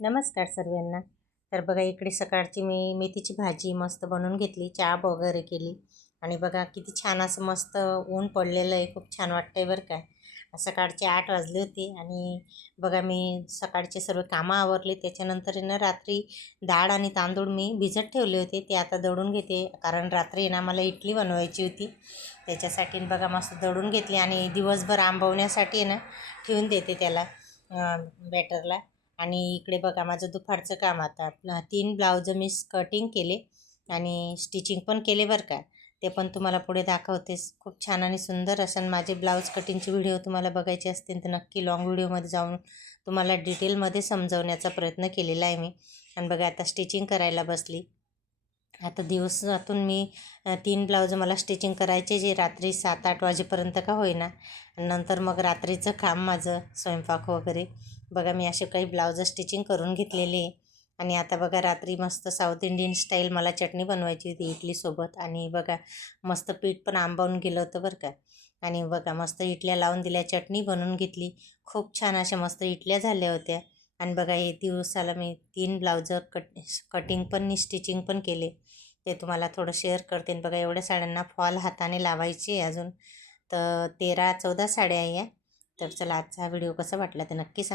नमस्कार सर्वांना. तर बघा इकडे सकाळची मी मेथीची भाजी मस्त बनवून घेतली, चहा वगैरे केली आणि बघा किती छान असं मस्त ऊन पडलेलं आहे. खूप छान वाटतंय बरं का. सकाळचे 8 वाजले होते आणि बघा मी सकाळचे सर्व कामं आवरली. त्याच्यानंतर आहे ना रात्री डाळ आणि तांदूळ मी भिजत ठेवले होते, ते आता दळून घेते. कारण रात्री आहे ना मला इडली बनवायची होती, त्याच्यासाठी बघा मस्त दळून घेतली आणि दिवसभर आंबवण्यासाठी आहे ना ठेवून देते त्याला बॅटरला. आणि इकडे बघा माझं दुपारचं काम आता 3 ब्लाऊज मी कटिंग केले आणि स्टिचिंग पण केले बरं का. ते पण तुम्हाला पुढे दाखवतेस. खूप छान आणि सुंदर असं माझे ब्लाऊज कटिंगचे व्हिडिओ तुम्हाला बघायचे असतील तर नक्की लॉंग व्हिडिओमध्ये जाऊन तुम्हाला डिटेलमध्ये समजवण्याचा प्रयत्न केलेला आहे मी. आणि बघा आता स्टिचिंग करायला बसली. आता दिवसातून मी 3 ब्लाऊज मला स्टिचिंग करायचे, जे रात्री 7-8 वाजेपर्यंत का होईना. नंतर मग रात्रीचं काम माझं स्वयंपाक वगैरे बघा मी असे काही ब्लाऊज स्टिचिंग करून घेतलेले आहे. आणि आता बघा रात्री मस्त साऊथ इंडियन स्टाईल मला चटणी बनवायची होती इडलीसोबत. आणि बघा मस्त पीठ पण आंबवून गेलं होतं बरं का. आणि बघा मस्त इडल्या लावून दिल्या, चटणी बनवून घेतली. खूप छान अशा मस्त इडल्या झाल्या होत्या. आणि बघा हे दिवसाला मी 3 ब्लाऊज कटिंग पण स्टिचिंग पण केले, ते तुम्हाला थोडं शेअर करते. बघा एवढ्या साड्यांना फॉल हाताने लावायचे अजून तर 13-14 साड्या आहे या. तर चला आजचा हा व्हिडिओ कसा वाटला ते नक्की सांगा.